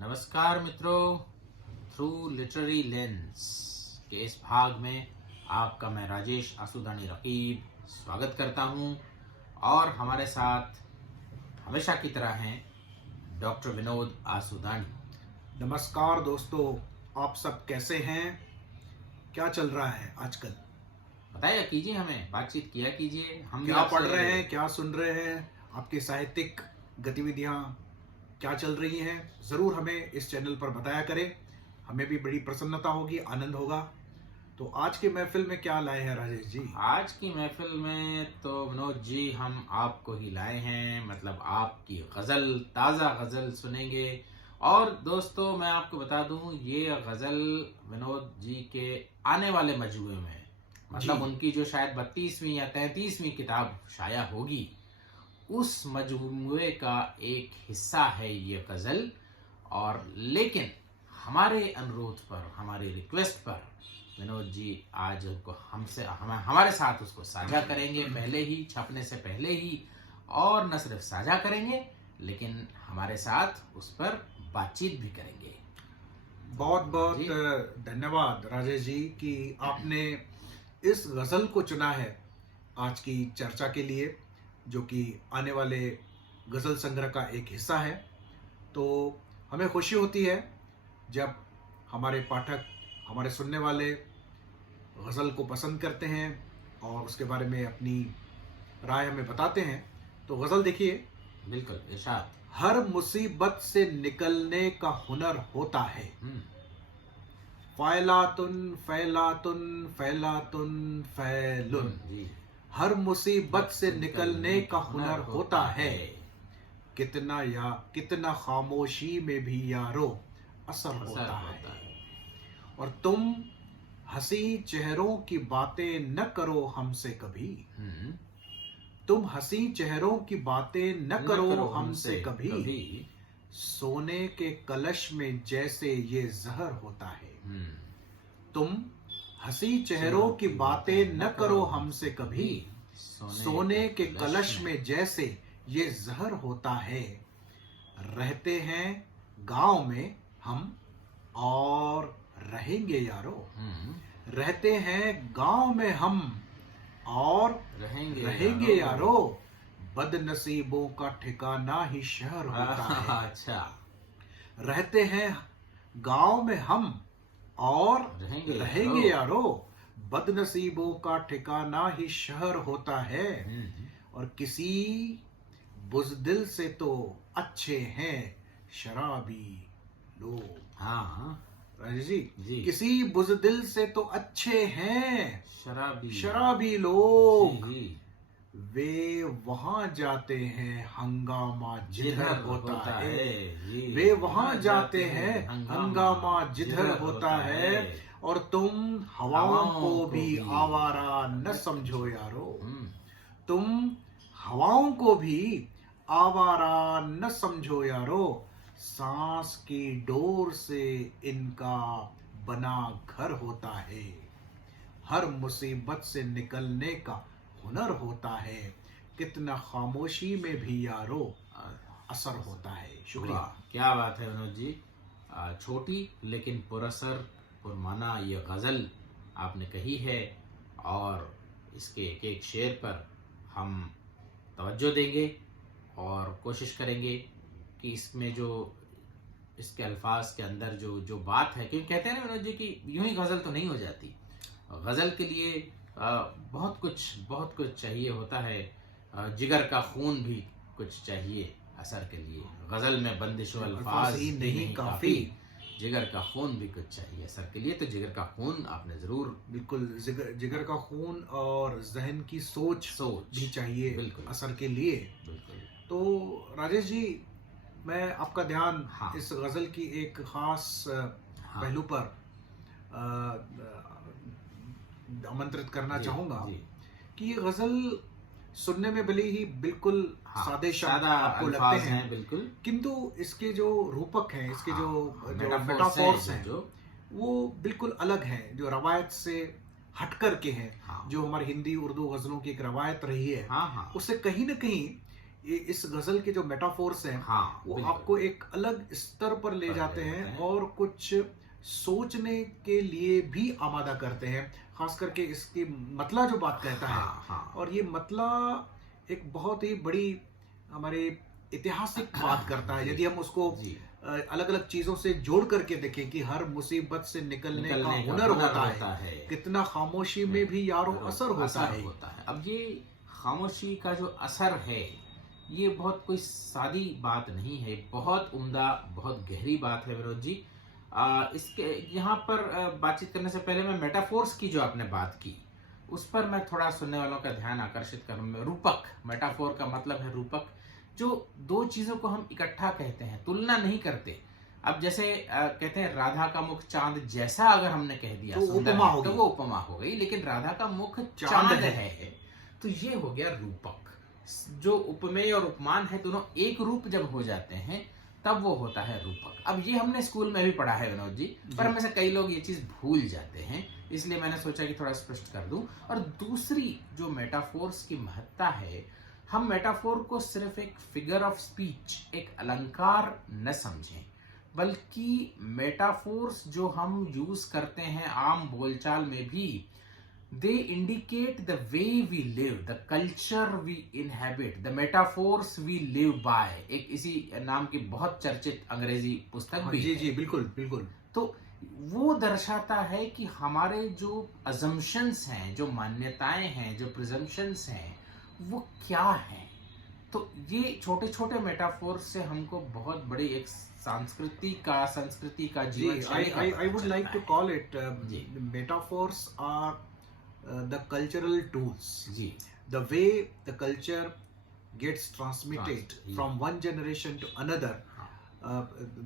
नमस्कार मित्रों, through literary lens के इस भाग में आपका मैं राजेश आसुदानी रकीब स्वागत करता हूं और हमारे साथ हमेशा की तरह हैं डॉक्टर विनोद आसुदानी। नमस्कार दोस्तों, आप सब कैसे हैं? क्या चल रहा है आजकल? बताया कीजिए, हमें बातचीत किया कीजिए। हम भी क्या आपसे पढ़ रहे हैं, क्या सुन रहे हैं? आपकी साहित्यिक गतिविधियां क्या चल रही हैं? जरूर हमें इस चैनल पर बताया करें। हमें भी बड़ी प्रसन्नता होगी, आनंद होगा। तो आज की महफिल में क्या लाए हैं राजेश जी? आज की महफिल में तो विनोद जी हम आपको ही लाए हैं, मतलब आपकी गजल, ताज़ा गजल सुनेंगे। और दोस्तों मैं आपको बता दूं, ये गजल विनोद जी के आने वाले मजमूए में, मतलब जी। उनकी जो शायद 32वीं या 33वीं किताब शाया होगी, उस मजमूए का एक हिस्सा है ये गजल। और लेकिन हमारे अनुरोध पर, हमारी रिक्वेस्ट पर विनोद जी आज उनको हमारे साथ उसको साझा करेंगे, पहले ही, छपने से पहले ही। और न सिर्फ साझा करेंगे लेकिन हमारे साथ उस पर बातचीत भी करेंगे। बहुत बहुत जी। धन्यवाद राजेश जी कि आपने इस गजल को चुना है आज की चर्चा के लिए, जो कि आने वाले गजल संग्रह का एक हिस्सा है। तो हमें खुशी होती है जब हमारे पाठक, हमारे सुनने वाले गजल को पसंद करते हैं और उसके बारे में अपनी राय हमें बताते हैं। तो गजल देखिए। बिल्कुल, इरशाद। हर मुसीबत से निकलने का हुनर होता है, फैलातुन फैलातुन फैलातुन फैलुन। जी। हर मुसीबत से निकलने का हुनर होता है, कितना खामोशी में भी यारो असर होता है। और तुम हंसी चेहरों की बातें न करो हमसे कभी, तुम हंसी चेहरों की बातें न करो हमसे कभी, सोने के कलश में जैसे ये जहर होता है। तुम हंसी चेहरों की बातें न करो हमसे कभी, सोने के कलश में जैसे ये जहर होता है। रहते हैं गांव में हम और रहेंगे यारो, रहते हैं गांव में हम और रहेंगे यारो। बदनसीबों का ठिकाना ही शहर होता है। अच्छा। रहते हैं गांव में हम और रहेंगे यारो, बदनसीबों का ठिकाना ही शहर होता है। और किसी बुज़दिल से तो अच्छे हैं शराबी लोग। हाँ राजेश जी, जी। किसी बुज़दिल से तो अच्छे हैं शराबी शराबी लोग। जी। वे वहां जाते हैं हंगामा जिधर होता है, जी। वे वहां जाते हैं हंगामा जिधर होता है। और तुम हवाओं को भी आवारा न समझो यारो, तुम हवाओं को भी आवारा न समझो यारो। सांस की डोर से इनका बना घर होता है, हर मुसीबत से निकलने का हुनर होता है। कितना खामोशी में भी यारो असर होता है। शुक्रिया। क्या बात है विनोद जी। छोटी लेकिन पुरअसर, पुरमाना ये गज़ल आपने कही है और इसके एक एक शेर पर हम तवज्जो देंगे और कोशिश करेंगे कि इसमें जो इसके अल्फाज के अंदर जो जो बात है, क्योंकि कहते हैं ना विनोद जी कि यूं ही गज़ल तो नहीं हो जाती। गज़ल के लिए बहुत कुछ चाहिए होता है। जिगर का खून भी कुछ चाहिए असर के लिए। गज़ल में बंदिशो अल्फाज ही नहीं काफ़ी, जिगर का खून भी कुछ चाहिए असर के लिए। तो जिगर का खून आपने ज़रूर, बिल्कुल, जिगर का खून और जहन की सोच भी चाहिए बिल्कुल असर के लिए। बिल्कुल। तो राजेश जी, मैं आपका ध्यान इस गज़ल की एक खास पहलू पर आमंत्रित करना चाहूंगा कि ये गज़ल सुनने में भले ही बिल्कुल सादे शब्द आपको लगते हैं, बिल्कुल, किंतु इसके जो रूपक हैं, इसके जो मेटाफोर्स हैं, वो बिल्कुल अलग हैं, जो रवायत से हट कर के हैं। जो हमारी हिंदी उर्दू गज़लों की एक रवायत रही है, उससे कहीं ना कहीं इस गजल के जो मेटाफोर्स हैं हाँ, वो बिल्कुल। आपको एक अलग स्तर पर ले पर जाते ले हैं जाते हैं। और कुछ सोचने के लिए भी आमादा करते हैं। खास करके इसकी मतला जो बात कहता है, हाँ, हाँ। और ये मतला एक बहुत ही बड़ी हमारे ऐतिहासिक बात करता है। जी, यदि हम उसको जी। अलग अलग चीजों से जोड़ करके देखें कि हर मुसीबत से निकलने का निकलने का हुनर होता है। है, कितना खामोशी में भी यारो असर होता है। अब ये खामोशी का जो असर है, ये बहुत कोई सादी बात नहीं है, बहुत उम्दा, बहुत गहरी बात है विनोद जी। इसके यहाँ पर बातचीत करने से पहले मैं मेटाफोर्स की जो आपने बात की, उस पर मैं थोड़ा सुनने वालों का ध्यान आकर्षित करूँ। रूपक, मेटाफोर का मतलब है रूपक, जो दो चीजों को हम इकट्ठा कहते हैं, तुलना नहीं करते। अब जैसे कहते हैं राधा का मुख चांद जैसा, अगर हमने कह दिया तो सुंदर उपमा है, होगी। तो वो उपमा हो गई, लेकिन राधा का मुख चांद चांद है। है, तो ये हो गया रूपक। जो उपमेय और उपमान है, दोनों एक रूप जब हो जाते हैं तब वो होता है रूपक। अब ये हमने स्कूल में भी पढ़ा है विनोद जी, पर हमें से कई लोग ये चीज भूल जाते हैं, इसलिए मैंने सोचा कि थोड़ा स्पष्ट कर दूं। और दूसरी जो मेटाफोर्स की महत्ता है, हम मेटाफोर को सिर्फ एक फिगर ऑफ स्पीच, एक अलंकार न समझें, बल्कि मेटाफोर्स जो हम यूज करते हैं आम बोलचाल में भी, they indicate the way we live, the culture we inhabit, the metaphors we live by। एक इसी नाम की बहुत चर्चित अंग्रेजी पुस्तक भी जी है। जी, बिल्कुल बिल्कुल। तो वो दर्शाता है कि हमारे जो assumptions हैं, जो मान्यताएं हैं, जो presumptions हैं, वो क्या हैं। तो ये छोटे छोटे मेटाफोर से हमको बहुत बड़ी एक संस्कृति का जीवन शैली का I would पता like to चलता call it ji. metaphors are the cultural tools. है। जी, The way the culture gets transmitted yeah. from one generation to another,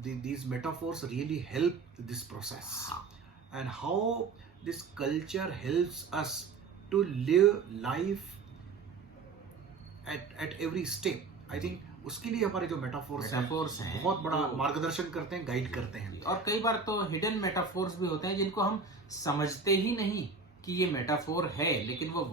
these metaphors really help this process. And how this culture helps us to live life at every step. I think उसके लिए हमारे जो metaphors हैं बहुत बड़ा मार्गदर्शन करते हैं, गाइड करते हैं। और कई बार तो हिडन मेटाफोर्स भी होते हैं जिनको हम समझते ही नहीं कि ये मेटाफोर है, लेकिन वो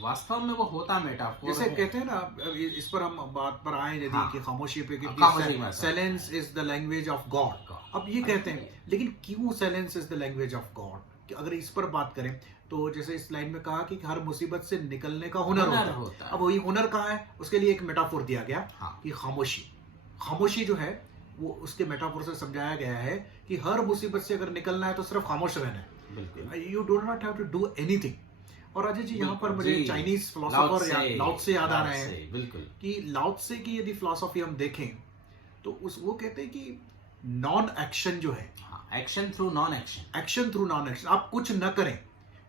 वास्तव में वो होता मेटाफोर जैसे है। कहते हैं ना, इस पर हम बात पर आए यदि हाँ। कि खामोशी पे, खामोशी में silence is the language of God. अब ये कहते हैं, लेकिन क्यों silence is the language of God? अगर इस पर बात करें तो जैसे इस लाइन में कहा कि हर मुसीबत से निकलने का हुनर होता है। अब वही हुनर कहाँ है, उसके लिए एक मेटाफोर दिया गया कि खामोशी जो है वो उसके मेटाफोर से समझाया गया है कि हर मुसीबत से अगर निकलना है तो सिर्फ खामोश रहना है। You do not have to do anything. और अजय जी, यहाँ पर मुझे चाइनीज फिलोसोफर लाओ त्से याद आ रहे हैं। बिल्कुल, कि लाओ त्से की यदि फिलॉसफी हम देखें तो वो कहते हैं कि नॉन एक्शन जो है, action through non action, action through non action. आप कुछ न करें,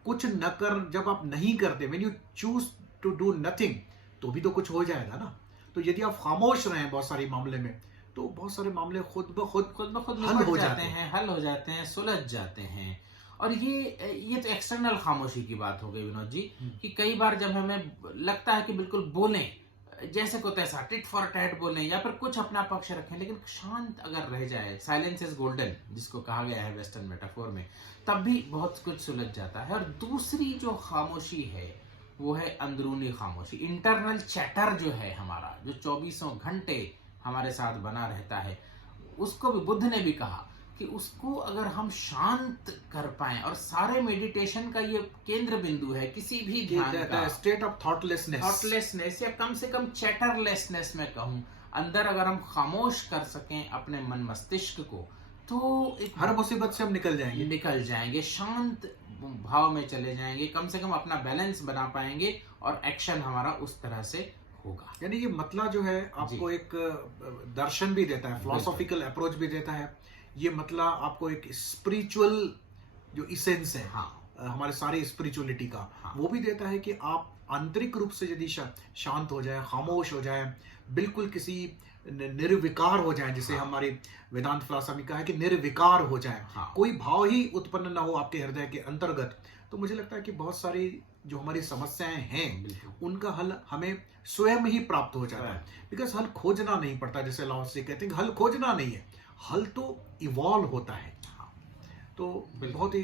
कुछ न कर, जब आप नहीं करते, when you choose to do nothing, तो भी तो कुछ हो जाएगा ना। तो यदि आप खामोश रहें बहुत सारे मामले में, तो बहुत सारे मामले खुद ब खुद हल हो जाते हैं, सुलझ जाते हैं। और ये तो एक्सटर्नल खामोशी की बात हो गई विनोद जी, कि कई बार जब हमें लगता है कि बिल्कुल बोलें, जैसे को तैसा टिट फॉर टैट बोलें, या फिर कुछ अपना पक्ष रखें, लेकिन शांत अगर रह जाए, साइलेंस इज गोल्डन जिसको कहा गया है वेस्टर्न मेटाफोर में, तब भी बहुत कुछ सुलझ जाता है। और दूसरी जो खामोशी है वो है अंदरूनी खामोशी, इंटरनल चैटर जो है हमारा, जो 24 घंटे हमारे साथ बना रहता है। उसको भी बुद्ध ने भी कहा कि उसको अगर हम शांत कर पाएं, और सारे मेडिटेशन का ये केंद्र बिंदु है, किसी भी ध्यान का स्टेट ऑफ थॉटलेसनेस या कम से कम चैटरलेसनेस में कहूं, अंदर अगर हम खामोश कर सकें अपने मन मस्तिष्क को, तो हर मुसीबत से हम निकल जाएंगे, शांत भाव में चले जाएंगे, कम से कम अपना बैलेंस बना पाएंगे, और एक्शन हमारा उस तरह से होगा। यानी ये मतला जो है आपको एक दर्शन भी देता है, फिलोसॉफिकल अप्रोच भी देता है। ये मतला आपको एक स्पिरिचुअल जो इसेंस है हमारे सारे स्पिरिचुअलिटी का, वो भी देता है कि आप आंतरिक रूप से यदि शांत हो जाए, खामोश हो जाए, बिल्कुल किसी निर्विकार हो जाए, जिसे हमारी वेदांत फिलॉसफी का है कि निर्विकार हो जाए, कोई भाव ही उत्पन्न ना हो आपके हृदय के अंतर्गत, तो मुझे लगता है कि बहुत सारी जो हमारी समस्याएं हैं उनका हल हमें स्वयं ही प्राप्त हो जाता है। बिकॉज हल खोजना नहीं पड़ता, जैसे लाओ त्से कहते हैं, हल खोजना नहीं है, हल तो इवॉल्व होता है। तो बहुत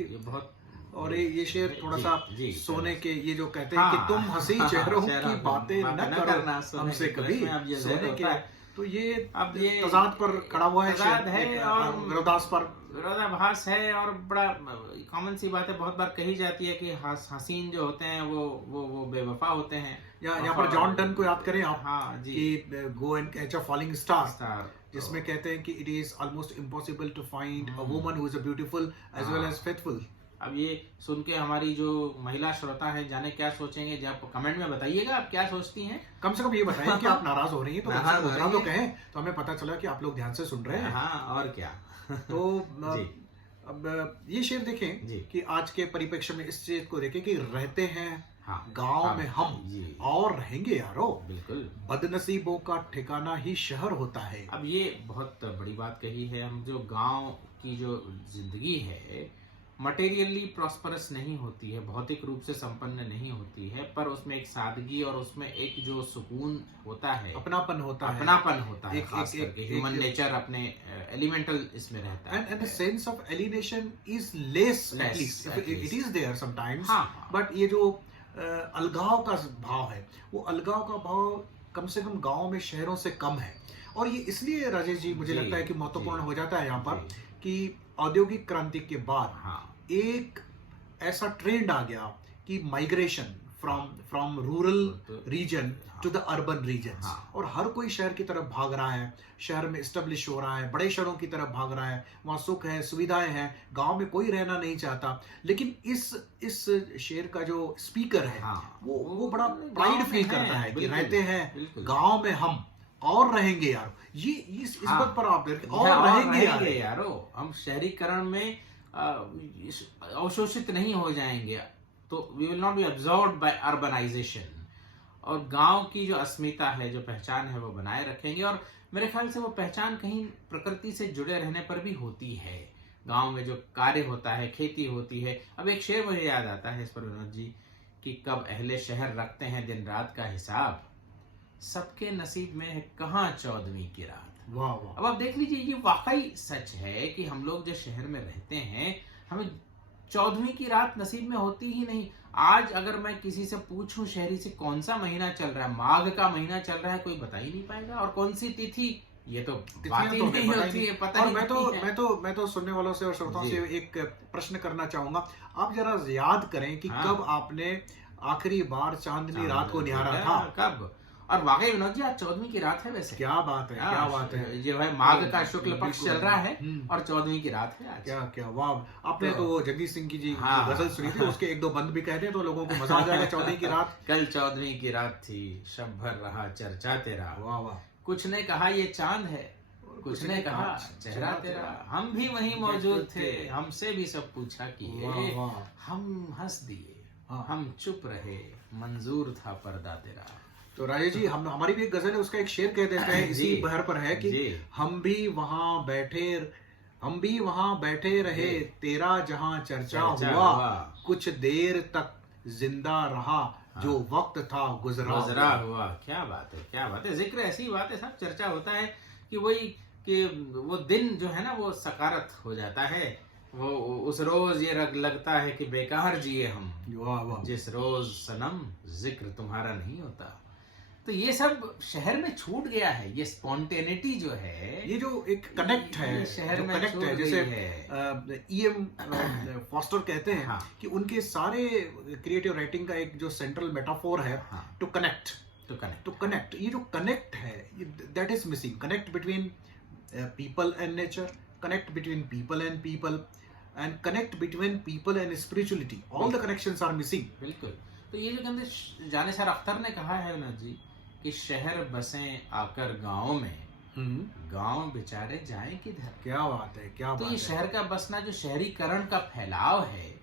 और ये शेर थोड़ा जी, सा जी, सोने चलो। के, ये जो कहते हैं कि हाँ, तुम हंसी चेहरों की बातें न करना करो सोने हमसे के कभी, ब्रश में अब ये सोने ज़हर के, होता है। तो ये अब ये तजाद पर खड़ा हुआ है तजाद शेर, है एक और विरोधाभास पर। विरोधाभास है, और बड़ा कॉमन सी बात है, बहुत बार कही जाती है कि हसीन जो होते हैं वो बेवफा होते हैं। यहाँ पर जॉन डन को याद करें आप, हाँ जी, कि go and catch a falling star, star, जिसमें कहते हैं कि it is almost impossible to find a woman who is a beautiful as well as faithful. अब ये सुन के हमारी जो महिला श्रोता है जाने क्या सोचेंगे, जब कमेंट में बताइएगा आप क्या सोचती हैं। कम से कम ये बताएं कि आप नाराज हो रही हैं, तो कम से नाराज कम हो उतना रही तो हैं। कहें, तो हमें पता चला कि आप लोग ध्यान से सुन रहे हैं। हाँ, और क्या। तो जी, अब ये शेर देखें जी। कि आज के परिप्रेक्ष्य में इस चीज को देखें कि रहते हैं हाँ, गांव में हम, जी, और रहेंगे यारो, बिल्कुल। बदनसीबों का ठिकाना ही शहर होता है। अब ये बहुत बड़ी बात कही है। हम जो गांव की जो जिंदगी है मटेरियली प्रॉस्परस नहीं होती है, भौतिक रूप से संपन्न नहीं होती है, पर उसमें एक सादगी और उसमें एक जो सुकून होता है, अपनापन होता है, अपनापन होता है, एक- खास एक- करके एक- ह्यूमन एक- नेचर अपने एलिमेंटल इसमें रहता है। and the sense of alienation is less, at Less, least at it least. is there sometimes, हाँ, हाँ। but ये जो अलगाव का भाव है, वो अलगाव का भाव कम से कम गांव में शहरों से कम है। और ये इसलिए राजेश जी मुझे जी, लगता है कि महत्वपूर्ण जी, हो जाता है यहाँ पर, जी। कि औद्योगिक क्रांति के बाद हाँ, एक ऐसा ट्रेंड आ गया कि migration from rural region to the urban region, हाँ। और हर कोई शहर की तरफ भाग रहा है, शहर में एस्टेब्लिश हो रहा है, बड़े शहरों की तरफ भाग रहा है, वहाँ सुख है, सुविधाएं हैं, गांव में कोई रहना नहीं चाहता। लेकिन इस शेर का जो स्पीकर है, हाँ। वो बड़ा गाँव प्राइड में फील है, करता है कि बिल्कुल, रहते हैं बिल्कुल। गांव में हम, और रहेंगे यार। ये इस हाँ। बात पर आप और और रहेंगे रहेंगे यार। यारो। हम शहरीकरण में अवशोषित नहीं हो जाएंगे, तो we will not be absorbed by urbanization, और गांव की जो अस्मिता है, जो पहचान है, वो बनाए रखेंगे। और मेरे ख्याल से वो पहचान कहीं प्रकृति से जुड़े रहने पर भी होती है। गांव में जो कार्य होता है, खेती होती है। अब एक शेर मुझे याद आता है इस पर विनोद जी, कि कब अहले शहर रखते हैं दिन रात का हिसाब, सबके नसीब में है कहाँ 14वीं की रात। वाह वाह। अब आप देख लीजिए, ये वाकई सच है कि हम लोग जो शहर में रहते हैं, हमें 14वीं की रात नसीब में होती ही नहीं। आज अगर मैं किसी से पूछूं शहरी से कौन सा महीना चल रहा है, माघ का महीना चल रहा है, कोई बता ही नहीं पाएगा। और कौन सी तिथि, ये तो बात ही तो नहीं होती है, पता और ही नहीं है। मैं तो सुनने वालों से और श्रोताओं जी। से एक प्रश्न करना चाहूंगा। आप जरा याद करें कि हाँ। कब आपने आखिरी बार चांदनी रात को निहारा था। कब? और वाकई विनोद जी, आज 14वीं की रात है वैसे। क्या बात है, क्या बात है। जो है माघ का शुक्ल पक्ष बिल्कुल। चल रहा है, हम्म। और 14वीं की रात है आज। क्या क्या वाह। आपने तो जगदीश सिंह की जी हाँ। गजल सुनी थी, उसके एक दो बंद भी कह दें तो लोगों को मजा आ जाएगा। 14वीं की रात। कल 14वीं की रात थी, शब भर रहा चर्चा तेरा, वाह वाह। कुछ ने कहा ये चांद है, कुछ ने कहा चेहरा तेरा, हम भी वहीं मौजूद थे, हमसे भी सब पूछा किए, वाह वाह। हम हंस दिए, हाँ। हम चुप रहे, मंजूर था पर्दा तेरा। तो राजेश जी, हम हमारी भी एक गजल है, उसका एक शेर कह देते हैं, इसी जी। बहर पर है कि जी। हम भी वहां बैठे रहे, जी। तेरा जहां चर्चा चर्चा हुआ, हुआ। कुछ देर तक जिंदा रहा, जो वक्त था गुजरा हुआ। क्या बात है, क्या बात है। जिक्र ऐसी बात है, सब चर्चा होता है कि वही कि वो दिन जो है ना, वो सकारत हो जाता है। वो उस रोज ये लगता है कि बेकार जिए हम, वाह वाह। जिस रोज सनम जिक्र तुम्हारा नहीं होता। तो ये सब शहर में छूट गया है। ये स्पॉन्टेनिटी जो है, ये जो एक कनेक्ट है, ये शहर जो में कनेक्ट छूट है, गई जैसे है। E.M. फॉस्टर कहते हैं हाँ। कि उनके सारे क्रिएटिव राइटिंग का एक जो सेंट्रल मेटाफोर है, हाँ। To connect. तो कनेक्ट, ये जो कनेक्ट है, that is missing. Connect between people and nature, connect between people and people, and connect between people and spirituality. All the connections are missing. बिल्कुल। तो ये जो कहते जानिसार अख्तर ने कहा है विनोद जी, कि शहर बसें आकर गाँव में, गांव बेचारे जाएं किधर। क्या बात है, क्या तो बात ये है। शहर का बसना, जो शहरीकरण का फैलाव है,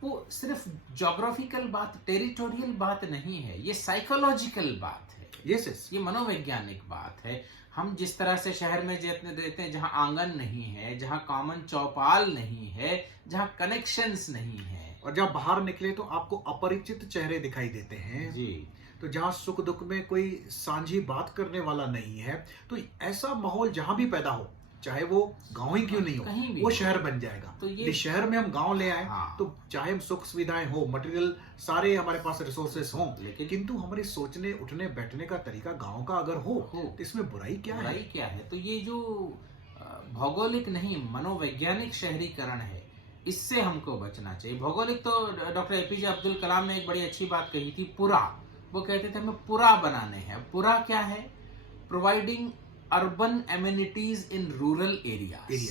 वो सिर्फ ज्योग्राफिकल बात, टेरिटोरियल बात नहीं है, ये साइकोलॉजिकल बात है। Yes yes. ये मनोवैज्ञानिक बात है। हम जिस तरह से शहर में रहते हैं, जहाँ आंगन नहीं है, जहाँ कॉमन चौपाल नहीं है, जहाँ कनेक्शंस नहीं है, और जब बाहर निकले तो आपको अपरिचित चेहरे दिखाई देते हैं जी। तो जहाँ सुख दुख में कोई सांझी बात करने वाला नहीं है, तो ऐसा माहौल जहां भी पैदा हो, चाहे वो गांव ही क्यों नहीं कहीं हो, भी वो हो। शहर बन जाएगा। तो ये यदि शहर में हम गांव ले आए हाँ। तो चाहे हम सुख सुविधाएं हो, मटेरियल सारे हमारे पास रिसोर्सेस हों, लेकिन किंतु हमारे सोचने उठने बैठने का तरीका गांव का अगर हो हो तो इसमें बुराई क्या है? बुराई क्या है? तो ये जो भौगोलिक नहीं मनोवैज्ञानिक शहरीकरण है, इससे हमको बचना चाहिए। भौगोलिक तो डॉक्टर एपीजे अब्दुल कलाम ने एक बड़ी अच्छी बात कही थी, पुरा। वो कहते थे हमें पुरा बनाने हैं। पुरा क्या है? Providing urban amenities in rural areas.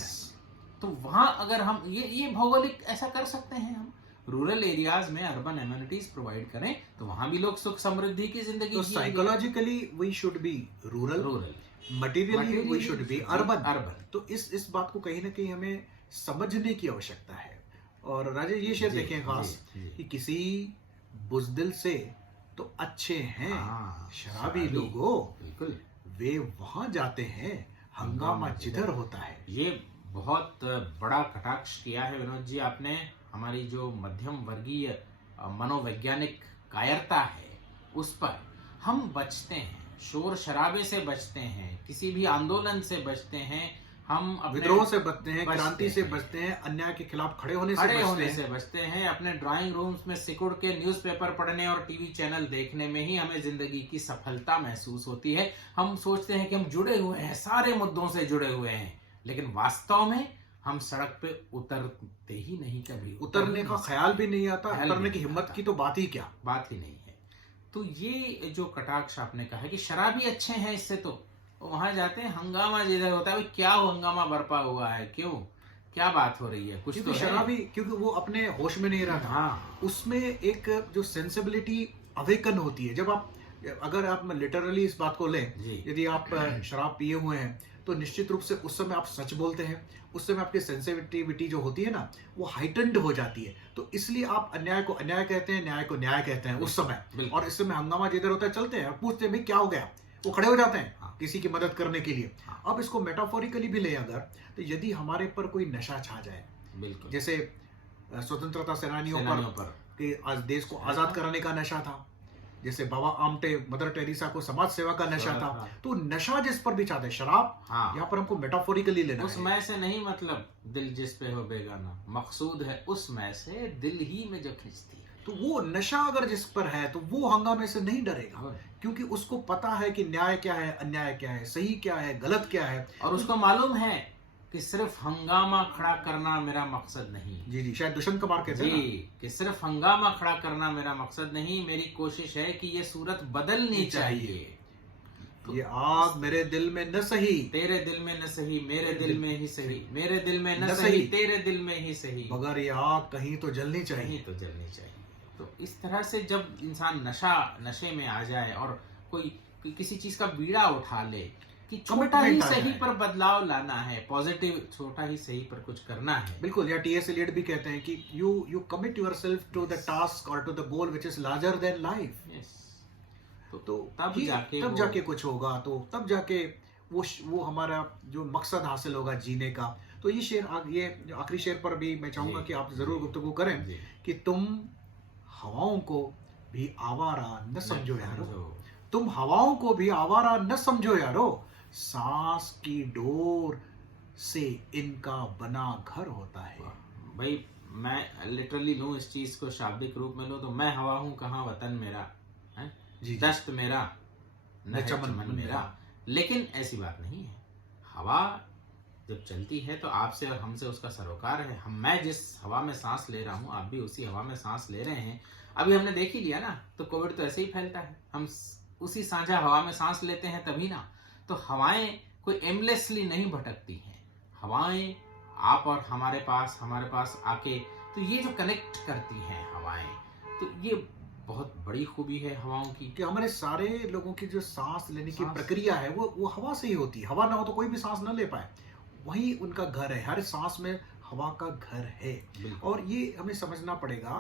तो वहां अगर हम ये भौगोलिक ऐसा कर सकते हैं, हम रूरल एरियाज में अर्बन एमिनिटीज प्रोवाइड करें तो वहां भी लोग सुख समृद्धि की जिंदगी तो psychologically we should be rural, materially we should be urban. तो इस बात को कहीं ना कहीं हमें समझने की आवश्यकता है। और राजेश ये शेर देखें खास कि किसी बुज़दिल से तो अच्छे हैं शराबी लोगों, बिल्कुल वे वहां जाते हैं हंगामा जिधर होता है। ये बहुत बड़ा कटाक्ष किया है विनोद जी आपने। हमारी जो मध्यम वर्गीय मनोवैज्ञानिक कायरता है उस पर हम बचते हैं, शोर शराबे से बचते हैं, किसी भी आंदोलन से बचते हैं, हम अपने विद्रोह से बचते हैं, क्रांति से बचते हैं, अन्याय के खिलाफ खड़े होने से बचते हैं। अपने ड्राइंग रूम्स में सिकुड़ के न्यूज़पेपर पढ़ने और टीवी चैनल देखने में ही हमें जिंदगी की सफलता महसूस होती है। हम सोचते हैं कि हम जुड़े हुए हैं, सारे मुद्दों से जुड़े हुए हैं, लेकिन वास्तव में हम सड़क पे उतरते ही नहीं, कभी उतरने का ख्याल भी नहीं आता, उतरने की हिम्मत की तो बात ही क्या, बात ही नहीं है। तो ये जो कटाक्ष आपने कहा कि शराबी अच्छे हैं, इससे तो वहां जाते हैं हंगामा जिधर होता है। क्या हंगामा बरपा हुआ है, क्यों, क्या बात हो रही है? कुछ तो शराबी क्योंकि वो अपने होश में नहीं रहता। हाँ। उसमें एक जो सेंसिबिलिटी अवेकन होती है। जब आप अगर आप लिटरली इस बात को लें, यदि आप शराब पिए हुए हैं तो निश्चित रूप से उस समय आप सच बोलते हैं, उस समय आपकी सेंसिटिविटी जो होती है ना वो हाइटेंड हो जाती है। तो इसलिए आप अन्याय को अन्याय कहते हैं, न्याय को न्याय कहते हैं उस समय। और इस समय हंगामा जिधर होता है चलते हैं, पूछते हैं भाई क्या हो गया, वो खड़े हो जाते हैं किसी की मदद करने के लिए। अब इसको मेटाफोरिकली भी ले अगर, तो यदि हमारे पर कोई नशा छा जाए, बिल्कुल जैसे स्वतंत्रता सेनानियों पर कि आज देश को आजाद कराने का नशा था, जैसे बाबा आमटे मदर टेरेसा को समाज सेवा का नशा था, तो नशा जिस पर भी चाहते शराब, यहाँ पर हमको मेटाफोरिकली लेना उस मैं से नहीं, मतलब दिल जिस पे हो बेगाना, मकसूद है उस मैं से दिल ही में जो खिंचती है। तो वो नशा अगर जिस पर है तो वो हंगामे से नहीं डरेगा, क्योंकि उसको पता है कि न्याय क्या है, अन्याय क्या है, सही क्या है, गलत क्या है, और उसको मालूम है कि सिर्फ हंगामा खड़ा करना मेरा मकसद नहीं। जी शायद दुष्यंत कुमार कहते हैं कि सिर्फ हंगामा खड़ा करना मेरा मकसद नहीं, मेरी कोशिश है कि ये सूरत बदलनी चाहिए। तो ये आग मेरे दिल में न सही, तेरे दिल में न सही, मेरे दिल में ही सही, मेरे दिल में न सही, तेरे दिल में ही सही, मगर ये आग कहीं तो जलनी चाहिए, कहीं तो जलनी चाहिए। तो इस तरह से जब इंसान नशे में आ जाए और कोई किसी चीज का बीड़ा उठा ले कि छोटा ही सही पर बदलाव लाना है, पॉजिटिव छोटा ही सही पर कुछ करना है। बिल्कुल, या टी.एस. एलियट भी कहते हैं कि you commit yourself to the task और to the goal which is larger than life. तो तब जाके कुछ होगा, तो तब जाके वो हमारा जो मकसद हासिल होगा जीने का। तो ये शेर, ये आखिरी शेर पर भी मैं चाहूंगा कि आप जरूर गुफ्तगू करें कि तुम हवाओं को भी आवारा न समझो यारो, तुम हवाओं को भी आवारा न समझो यारो, सांस की डोर से इनका बना घर होता है। भाई मैं लिटरली लूं इस चीज को, शाब्दिक रूप में लूं तो मैं हवा हूं कहाँ वतन मेरा है, दस्त मेरा न चमन मेरा। लेकिन ऐसी बात नहीं है। हवा जब चलती है तो आपसे और हमसे उसका सरोकार है। मैं जिस हवा में सांस ले रहा हूँ, आप भी उसी हवा में सांस ले रहे हैं। अभी हमने देख ही लिया ना, तो कोविड तो ऐसे ही फैलता है, हम उसी साझा हवा में सांस लेते हैं तभी ना। तो हवाएं कोई एमलेसली नहीं भटकती हैं, हवाएं आप और हमारे पास आके, तो ये जो कनेक्ट करती हैं हवाएं, तो ये बहुत बड़ी खूबी है हवाओं की कि हमारे सारे लोगों की जो सांस लेने की प्रक्रिया है वो हवा से ही होती है। हवा ना हो तो कोई भी सांस ना ले पाए, वही उनका घर है। हर सांस में हवा का घर है। और ये हमें समझना पड़ेगा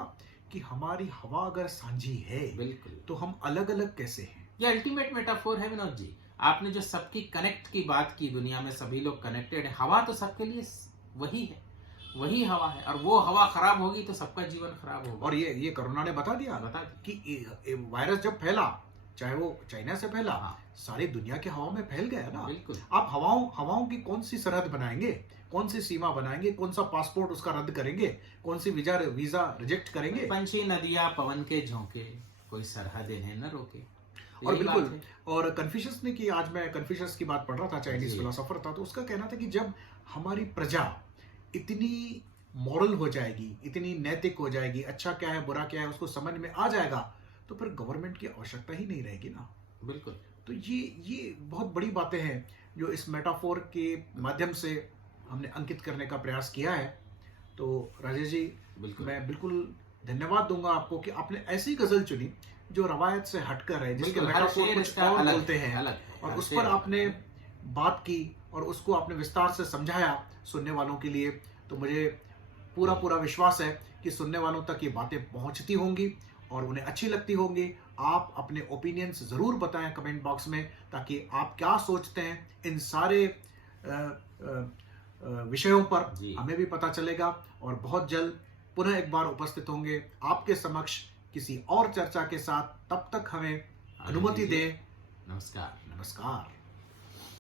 कि हमारी हवा अगर साझी है, बिल्कुल, तो हम अलग अलग कैसे हैं। ये अल्टीमेट मेटाफोर है विनोद जी। आपने जो सबकी कनेक्ट की बात की, दुनिया में सभी लोग कनेक्टेड है, हवा तो सबके लिए वही है, वही हवा है। और वो हवा खराब होगी तो सबका जीवन खराब होगा। और ये कोरोना ने बता दिया कि वायरस जब फैला चाहे वो चाइना से फैला, हाँ। सारी दुनिया के हवाओं में फैल गया ना। बिल्कुल। आप हवाओं की कौन सी सरहद बनाएंगे, कौन सी सीमा बनाएंगे, कौन सा पासपोर्ट उसका रद्द करेंगे, कौन सी वीजा रिजेक्ट करेंगे। पंछी, नदियां, पवन के झोंके, कोई सरहद इन्हें न रोके। और यही बात बिल्कुल, है। और कन्फ्यूशियस ने कि आज मैं कन्फ्यूशियस की बात पढ़ रहा था, चाइनीज जी। फिलोसोफर था, तो उसका कहना था कि जब हमारी प्रजा इतनी मॉरल हो जाएगी, इतनी नैतिक हो जाएगी, अच्छा क्या है बुरा क्या है उसको समझ में आ जाएगा, तो फिर गवर्नमेंट की आवश्यकता ही नहीं रहेगी ना। बिल्कुल। तो ये बहुत बड़ी बातें हैं जो इस मेटाफोर के माध्यम से हमने अंकित करने का प्रयास किया है। तो राजेश जी, बिल्कुल। मैं बिल्कुल धन्यवाद दूंगा आपको कि आपने ऐसी गजल चुनी जो रवायत से हटकर है, जिसके बिल्कुल, हर मेटाफोर शेर कुछ इसका और अलग बोलते है, हैं, अलग है, और हर उस शेर पर अलग आपने है। बात की और उसको आपने विस्तार से समझाया सुनने वालों के लिए। तो मुझे पूरा विश्वास है कि सुनने वालों तक ये बातें पहुंचती होंगी और उन्हें अच्छी लगती होंगी। आप अपने ओपिनियंस जरूर बताएं कमेंट बॉक्स में, ताकि आप क्या सोचते हैं इन सारे विषयों पर जी। हमें भी पता चलेगा। और बहुत जल्द पुनः एक बार उपस्थित होंगे आपके समक्ष किसी और चर्चा के साथ। तब तक हमें अनुमति दें। नमस्कार। नमस्कार।